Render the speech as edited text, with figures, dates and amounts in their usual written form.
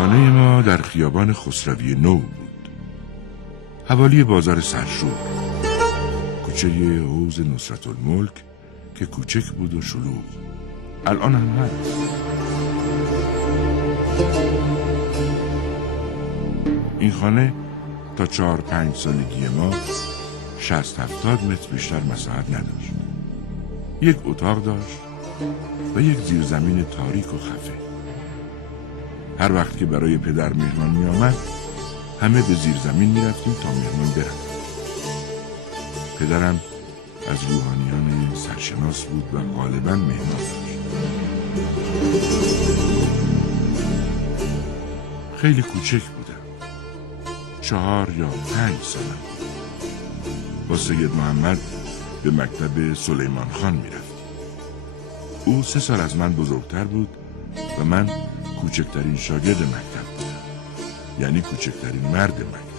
خانه ما در خیابان خسروی نو بود، حوالی بازار سرشور، کوچه حوض نصرت الملک که کوچک بود و شلوغ. الان هم هست. این خانه تا 4-5 سالگی ما 60-70 متر بیشتر مساحت نداشت. یک اتاق داشت و یک زیرزمین تاریک و خفه. هر وقت که برای پدر مهمان می آمد همه به زیرزمین می رفتیم تا مهمان برد. پدرم از روحانیان سرشناس بود و غالباً مهمان داشت. خیلی کوچک بودم، 4 یا 5 سالم بود. با سید محمد به مکتب سلیمان خان می رفتیم. او 3 سال از من بزرگتر بود و من کوچکترین شاگرد مکتب بودم، یعنی کوچکترین مرد مکتب.